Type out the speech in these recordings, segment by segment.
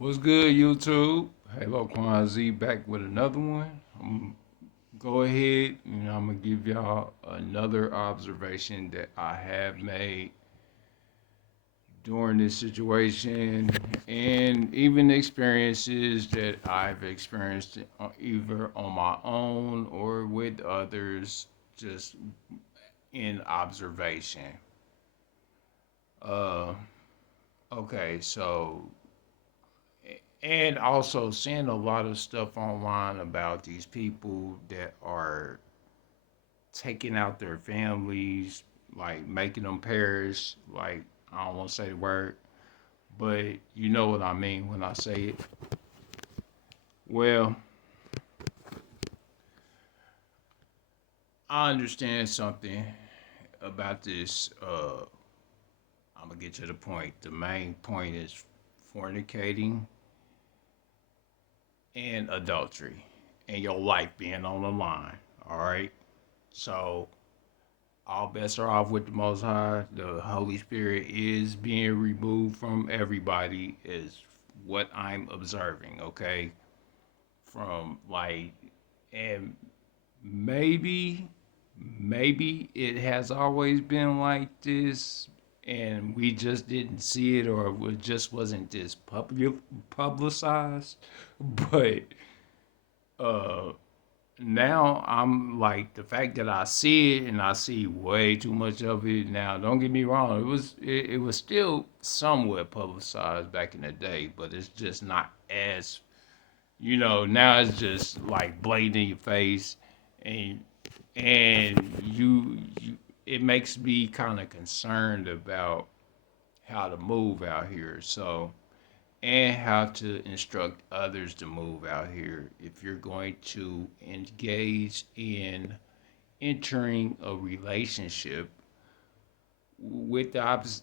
What's good, YouTube? Halo Quan Z back with another one. Go ahead, I'm gonna give y'all another observation that I have made during this situation, and even experiences that I've experienced either on my own or with others, just in observation. Uh, okay, so and also seeing a lot of stuff online about these people that are taking out their families, like making them perish. Like, I don't want to say the word, but you know what I mean when I say it. Well, I understand something about this. I'm gonna get to the point. The main point is fornicating and adultery, and your life being on the line. All right. So all bets are off with the Most High. The Holy Spirit is being removed from everybody, is what I'm observing, okay? From like, and maybe, maybe it has always been like this, and we just didn't see it, or it just wasn't this publicized. But uh, now I'm like the fact that I see it and I see way too much of it now. Don't get me wrong, it was still somewhat publicized back in the day, but it's just not as now it's just like blatant in your face, and you it makes me kind of concerned about how to move out here. So and how to instruct others to move out here if you're going to engage in entering a relationship with the opposite,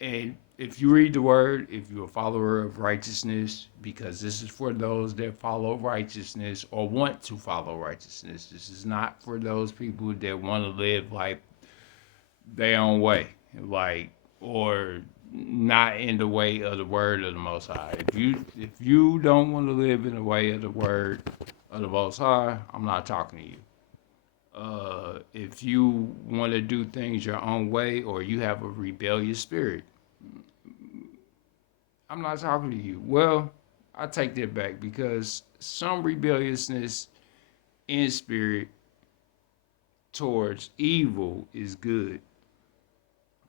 and if you read the word, if you're a follower of righteousness, because this is for those that follow righteousness or want to follow righteousness. This is not for those people that want to live like their own way, like, or not in the way of the word of the Most High. If you don't want to live in the way of the word of the Most High, I'm not talking to you. If you want to do things your own way or you have a rebellious spirit, I'm not talking to you. Well, I take that back because some rebelliousness in spirit towards evil is good,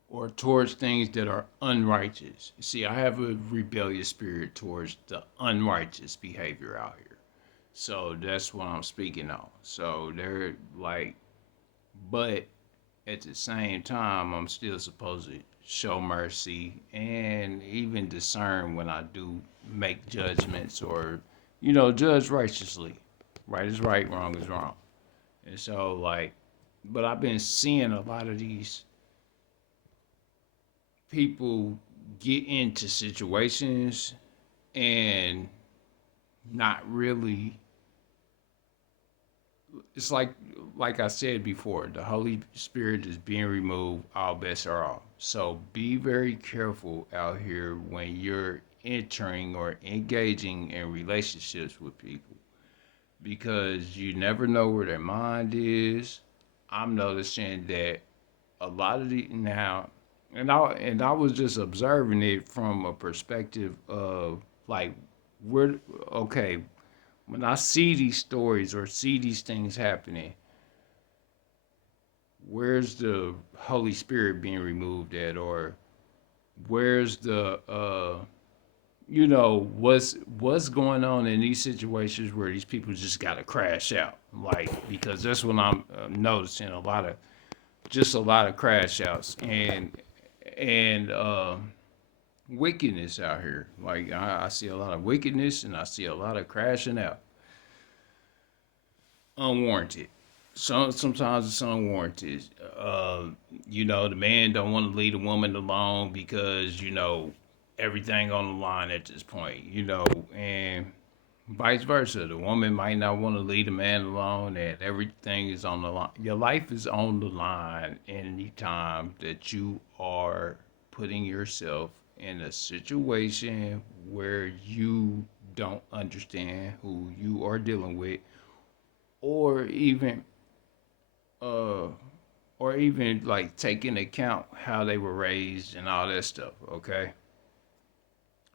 or towards things that are unrighteous. See, I have a rebellious spirit towards the unrighteous behavior out here. So that's what I'm speaking on. So they're like, but at the same time, I'm still supposed to show mercy and even discern when I do make judgments, or, judge righteously. Right is right, wrong is wrong. And so, like, but I've been seeing a lot of these people get into situations and not really, it's like I said before, the Holy Spirit is being removed, all bets are off. So be very careful out here when you're entering or engaging in relationships with people, because you never know where their mind is. I'm noticing that a lot of the now, and I was just observing it from a perspective of like, we're okay. When I see these stories or see these things happening, where's the Holy Spirit being removed at, or where's the what's going on in these situations where these people just gotta crash out, like, because that's what I'm noticing, a lot of crash outs and wickedness out here. Like, I see a lot of wickedness and I see a lot of crashing out, unwarranted. Sometimes it's unwarranted. The man don't want to leave the woman alone because everything on the line at this point. And vice versa. The woman might not want to leave the man alone, and everything is on the line. Your life is on the line anytime that you are putting yourself in a situation where you don't understand who you are dealing with, or even uh or even like take into account how they were raised and all that stuff, okay?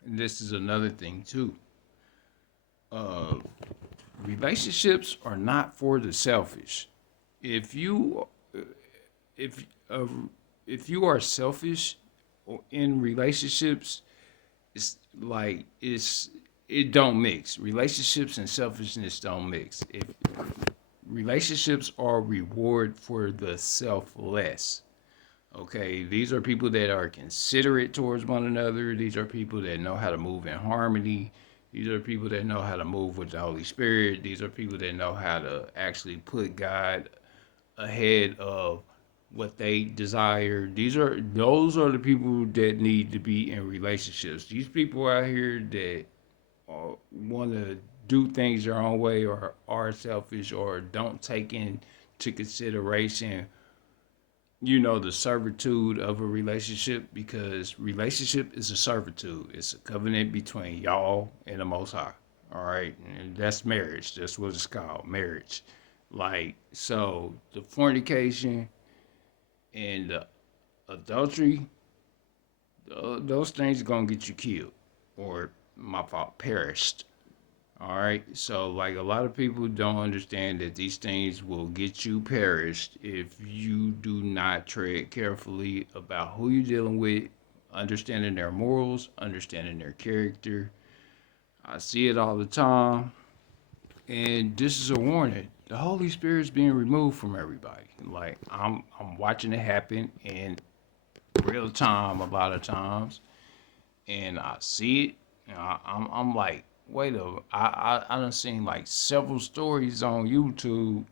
And this is another thing too. Uh Relationships are not for the selfish. If you if uh, if you are selfish in relationships, it's like it don't mix. Relationships and selfishness don't mix. If relationships are reward for the selfless. Okay, these are people that are considerate towards one another. These are people that know how to move in harmony. These are people that know how to move with the Holy Spirit. These are people that know how to actually put God ahead of what they desire. Those are the people that need to be in relationships. These people out here that want to do things their own way or are selfish or don't take into consideration the servitude of a relationship, because relationship is a servitude. It's a covenant between y'all and the Most High. All right, and that's marriage. That's what it's called, marriage. Like, so the fornication and the adultery, those things are gonna get you killed, or my fault, perished. All right. So, like, a lot of people don't understand that these things will get you perished if you do not tread carefully about who you're dealing with, understanding their morals, understanding their character. I see it all the time. And this is a warning. The Holy Spirit is being removed from everybody. Like, I'm watching it happen in real time a lot of times, and I see it. And I'm like, wait a, I done seen like several stories on YouTube,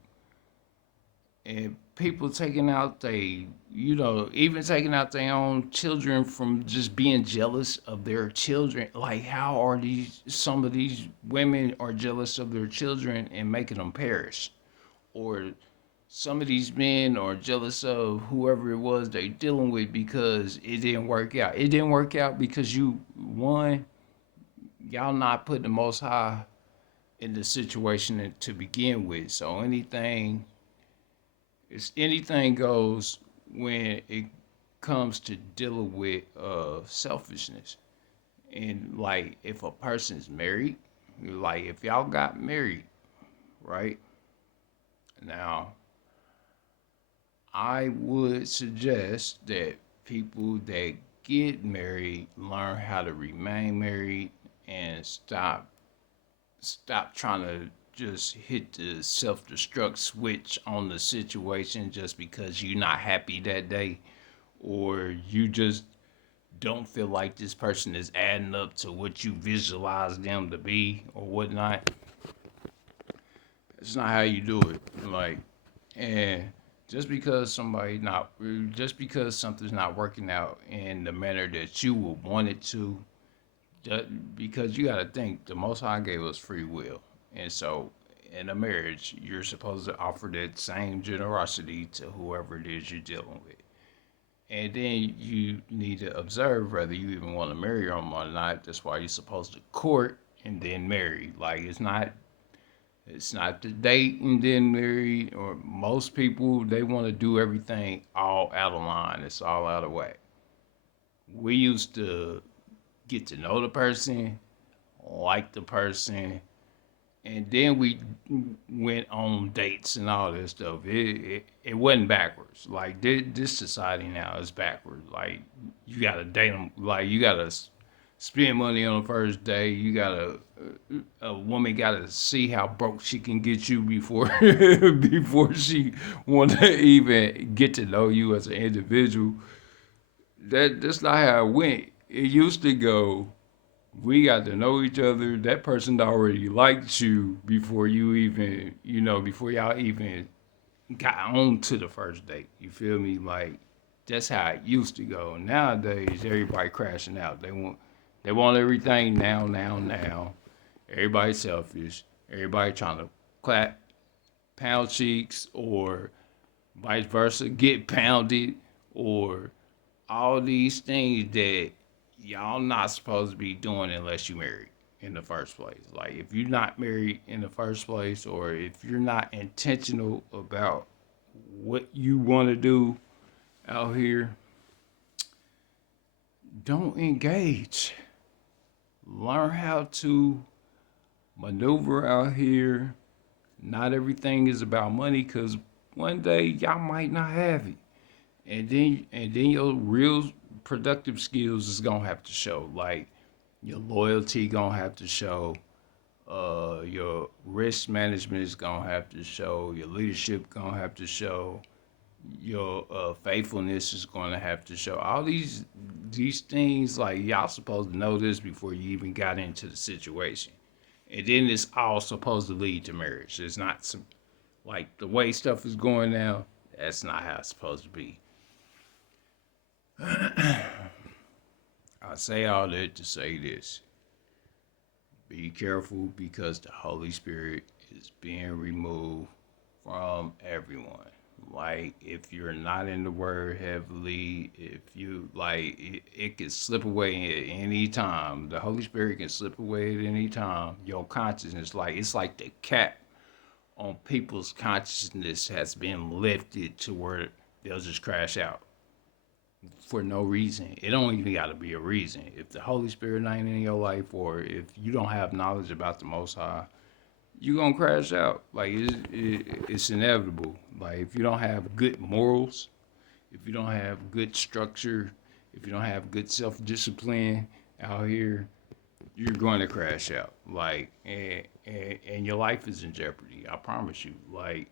and people taking out even taking out their own children from just being jealous of their children. Like, how are some of these women are jealous of their children and making them perish, or some of these men are jealous of whoever it was they dealing with because it didn't work out. It didn't work out because y'all not putting the Most High in the situation to begin with. So anything goes when it comes to dealing with selfishness. And like, if a person's married, like if y'all got married, right? Now, I would suggest that people that get married learn how to remain married and stop trying to just hit the self destruct switch on the situation just because you're not happy that day, or you just don't feel like this person is adding up to what you visualize them to be or whatnot. It's not how you do it. Like, and just because something's not working out in the manner that you would want it to, because you got to think the Most High gave us free will, and so in a marriage, you're supposed to offer that same generosity to whoever it is you're dealing with, and then you need to observe whether you even want to marry them or not. That's why you're supposed to court and then marry. Like, it's not the date and then marry. Or most people, they want to do everything all out of line. It's all out of whack. We used to get to know the person, like the person, and then we went on dates and all this stuff. It wasn't backwards. Like, this society now is backwards. Like, you gotta date them. Like, you gotta spend money on the first day. You gotta a woman gotta see how broke she can get you before before she want to even get to know you as an individual. That's not how it went. It used to go, we got to know each other. That person already liked you before before y'all even got on to the first date. You feel me? Like, that's how it used to go. Nowadays, everybody crashing out. They want everything now, now, now. Everybody's selfish. Everybody trying to clap, pound cheeks, or vice versa, get pounded, or all these things that y'all not supposed to be doing unless you married in the first place. Like if you're not married in the first place, or if you're not intentional about what you want to do out here, don't engage. Learn how to maneuver out here. Not everything is about money, because one day y'all might not have it. And then your real productive skills is gonna have to show. Like your loyalty gonna have to show. Your risk management is gonna have to show. Your leadership gonna have to show. Your faithfulness is gonna have to show. All these things, like y'all supposed to know this before you even got into the situation, and then it's all supposed to lead to marriage. It's not some, like the way stuff is going now. That's not how it's supposed to be. I say all that to say this: be careful, because the Holy Spirit is being removed from everyone. Like, if you're not in the Word heavily, if you like, it can slip away at any time. The Holy Spirit can slip away at any time. Your consciousness, like, it's like the cap on people's consciousness has been lifted to where they'll just crash out for no reason. It don't even got to be a reason. If the Holy Spirit ain't in your life, or if you don't have knowledge about the Most High, you gonna crash out. Like it's inevitable. Like if you don't have good morals, if you don't have good structure, if you don't have good self discipline out here, you're going to crash out. Like and your life is in jeopardy. I promise you. Like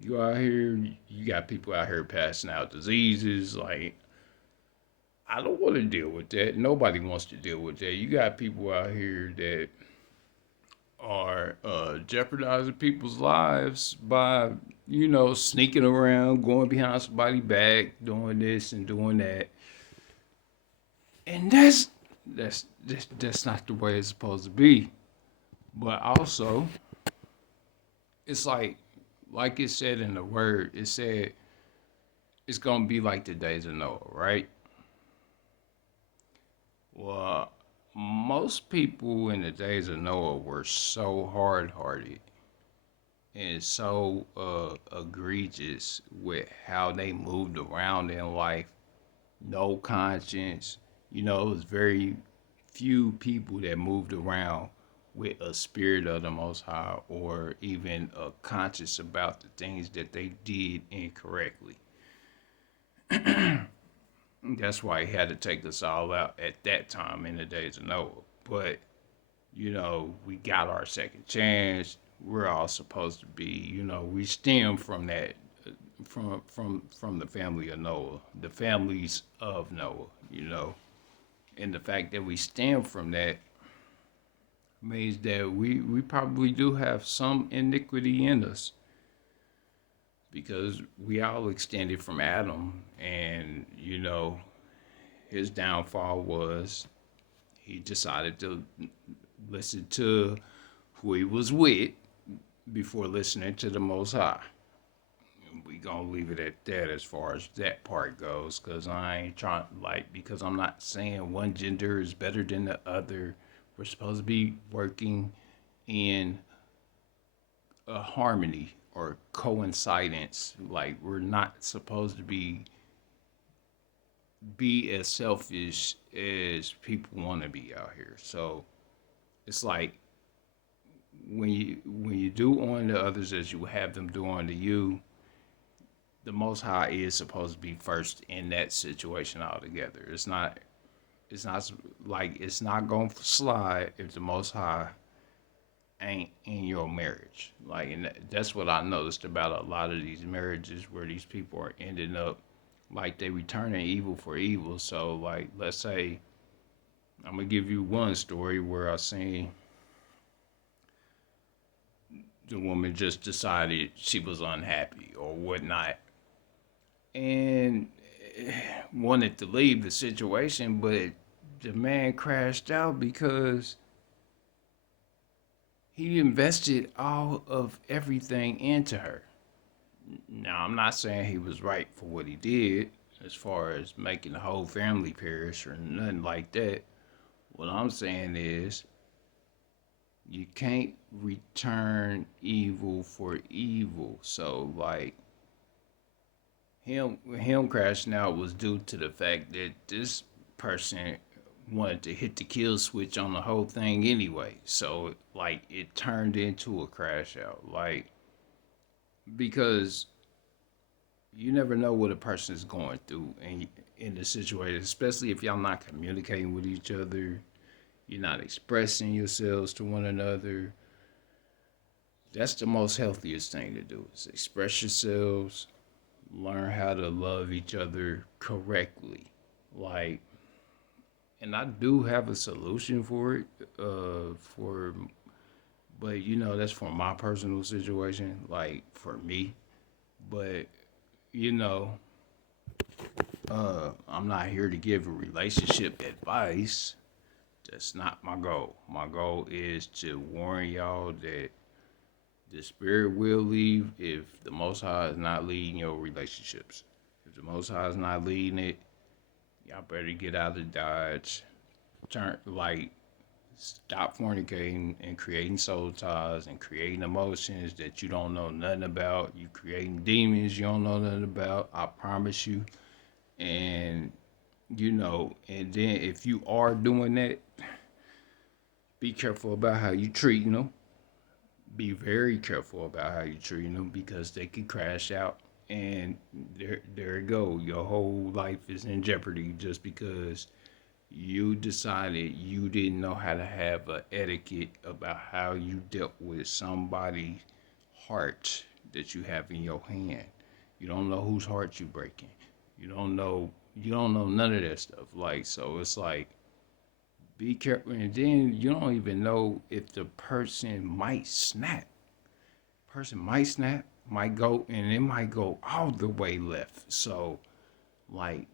you out here, you got people out here passing out diseases. Like I don't want to deal with that. Nobody wants to deal with that. You got people out here that are jeopardizing people's lives by, sneaking around, going behind somebody's back, doing this and doing that. And that's not the way it's supposed to be. But also, it's like it said in the word, it said it's gonna be like the days of Noah, right? Well, most people in the days of Noah were so hard hearted and so egregious with how they moved around in life. No conscience. It was very few people that moved around with a spirit of the Most High, or even conscious about the things that they did incorrectly. That's why he had to take us all out at that time in the days of Noah. But we got our second chance. We're all supposed to be, we stem from that, from the family of Noah, the families of Noah. And the fact that we stem from that means that we probably do have some iniquity in us, because we all extended from Adam, and his downfall was he decided to listen to who he was with before listening to the Most High. We gonna leave it at that as far as that part goes, because I ain't trying, because I'm not saying one gender is better than the other. We're supposed to be working in a harmony or coincidence. Like we're not supposed to be as selfish as people want to be out here. So it's like when you do unto others as you have them do unto you, the Most High is supposed to be first in that situation altogether. It's not gonna slide if the Most High ain't in your marriage. Like, and that's what I noticed about a lot of these marriages, where these people are ending up like they returning evil for evil. So, like, let's say I'm gonna give you one story where I seen the woman just decided she was unhappy or whatnot, and wanted to leave the situation, but the man crashed out because he invested all of everything into her. Now, I'm not saying he was right for what he did. as far as making the whole family perish or nothing like that. What I'm saying is you can't return evil for evil. So like him crashing out was due to the fact that this person wanted to hit the kill switch on the whole thing anyway. So like it turned into a crash out. Like because you never know what a person is going through in the situation, especially if y'all not communicating with each other, you're not expressing yourselves to one another. That's the most healthiest thing to do is express yourselves, learn how to love each other correctly. Like, and I do have a solution for it, but that's for my personal situation, like for me. But you know, I'm not here to give a relationship advice. That's not my goal. My goal is to warn y'all that the spirit will leave if the Most High is not leading your relationships. If the Most High is not leading it, y'all better get out of Dodge. Stop fornicating and creating soul ties and creating emotions that you don't know nothing about. You creating demons you don't know nothing about. I promise you. And and then if you are doing that, be careful about how you treating them. Be very careful about how you treating them because they can crash out, and there you go. Your whole life is in jeopardy just because you decided you didn't know how to have a etiquette about how you dealt with somebody's heart that you have in your hand. You don't know whose heart you breaking. You don't know none of that stuff. Like so it's like be careful, and then you don't even know if the person might snap. Person might snap, might go, and it might go all the way left. So like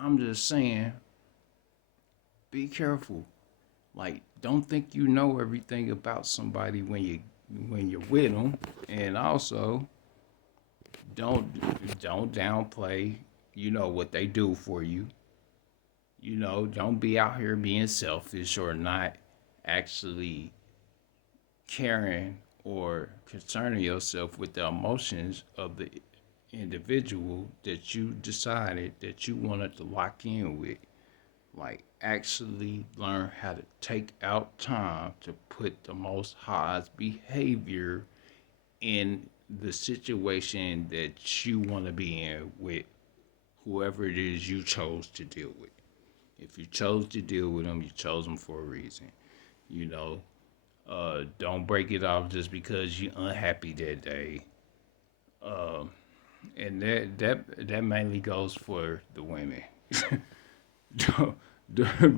I'm just saying, be careful. Like, don't think you know everything about somebody when you're with them, and also don't downplay. What they do for you. Don't be out here being selfish or not actually caring or concerning yourself with the emotions of the individual that you decided that you wanted to lock in with. Like actually learn how to take out time to put the most high's behavior in the situation that you want to be in with whoever it is you chose to deal with. If you chose to deal with them, you chose them for a reason. You know, don't break it off just because you're unhappy that day. Um, and that mainly goes for the women.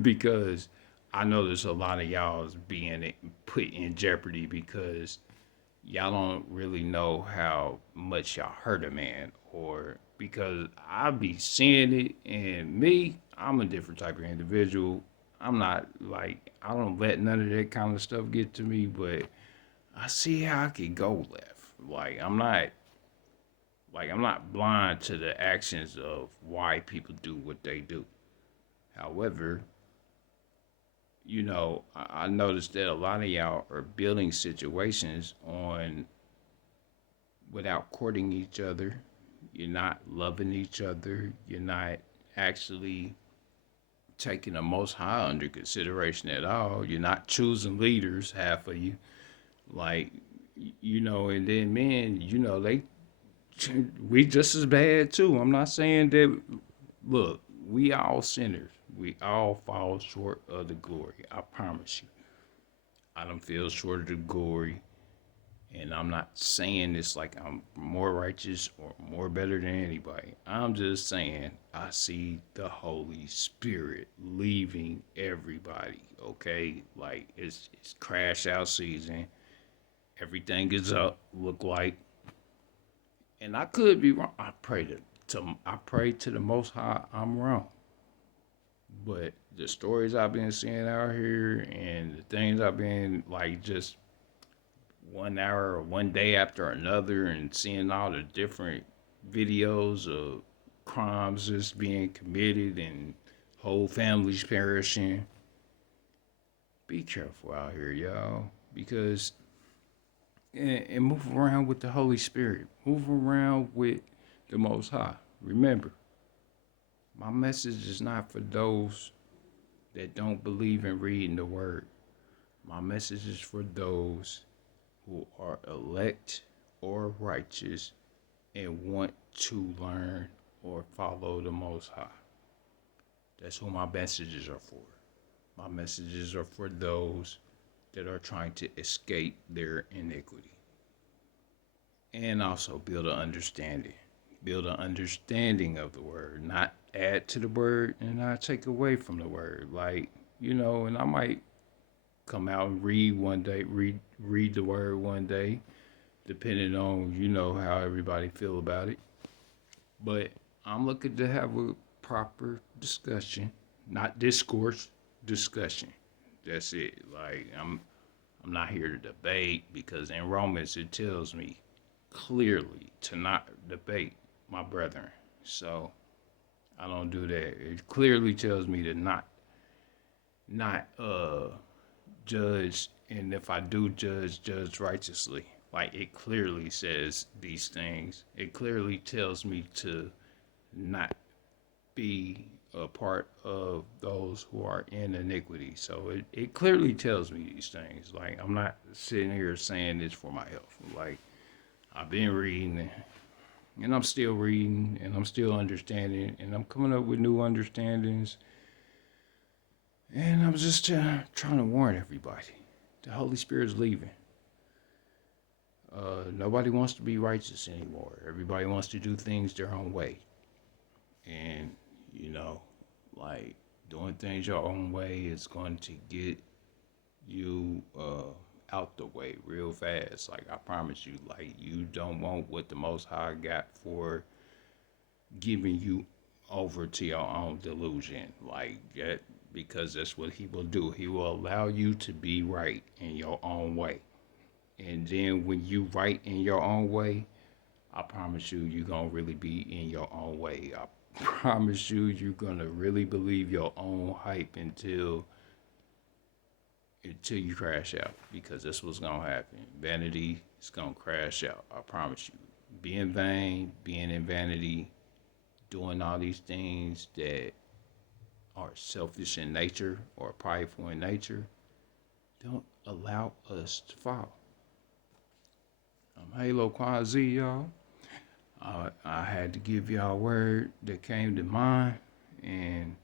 Because I know there's a lot of y'all's being put in jeopardy because y'all don't really know how much y'all hurt a man, or because I be seeing it, and me, I'm a different type of individual. I'm not like I don't let none of that kind of stuff get to me, but I see how I could go left. Like I'm not blind to the actions of why people do what they do. However, I noticed that a lot of y'all are building situations on without courting each other. You're not loving each other. You're not actually taking the most high under consideration at all. You're not choosing leaders, half of you. Like, and then men, we just as bad too. I'm not saying that, look, we all sinners. We all fall short of the glory. I promise you. I don't feel short of the glory. And I'm not saying this like I'm more righteous or more better than anybody. I'm just saying I see the Holy Spirit leaving everybody. Okay, like it's crash out season. Everything is up. Look like, and I could be wrong. I pray to the Most High. I'm wrong, but the stories I've been seeing out here and the things I've been like just 1 hour or one day after another and seeing all the different videos of crimes is being committed and whole families perishing. Be careful out here, y'all, because and move around with the Holy Spirit. Move around with the Most High. Remember, my message is not for those that don't believe in reading the Word. My message is for those who are elect or righteous and want to learn or follow the Most High. That's who my messages are for. My messages are for those that are trying to escape their iniquity and also build an understanding. Build an understanding of the word, not add to the word and not take away from the word. Like, and I might come out and read one day, read the word one day, depending on, how everybody feel about it. But I'm looking to have a proper discussion, not discourse, discussion. That's it. Like I'm not here to debate because in Romans it tells me clearly to not debate my brethren. So I don't do that. It clearly tells me to not judge, and if I do judge righteously. Like it clearly says these things. It clearly tells me to not be a part of those who are in iniquity. So it clearly tells me these things. Like I'm not sitting here saying this for my health. Like I've been reading and I'm still reading and I'm still understanding and I'm coming up with new understandings. And I'm just trying to warn everybody. The Holy Spirit is leaving. Nobody wants to be righteous anymore. Everybody wants to do things their own way. And, like doing things your own way is going to get you out the way real fast. Like I promise you, like you don't want what the Most High got for giving you over to your own delusion. Like that, because that's what he will do. He will allow you to be right in your own way. And then when you right in your own way, I promise you, you're going to really be in your own way. I promise you, you're going to really believe your own hype until you crash out, because that's what's going to happen. Vanity is going to crash out. I promise you. Being vain, being in vanity, doing all these things that are selfish in nature or prideful in nature, don't allow us to fall. I'm Halo Quad Z, y'all. I had to give y'all a word that came to mind, and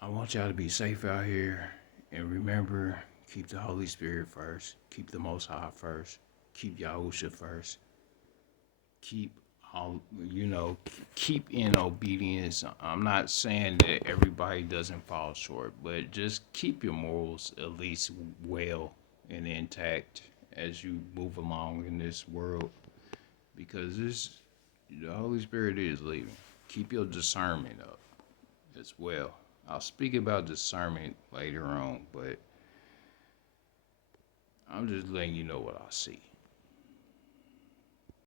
I want y'all to be safe out here. And remember, keep the Holy Spirit first, keep the Most High first, keep Yahusha first, keep all, keep in obedience. I'm not saying that everybody doesn't fall short, but just keep your morals at least well and intact as you move along in this world, because the Holy Spirit is leaving. Keep your discernment up as well. I'll speak about discernment later on, but I'm just letting you know what I see.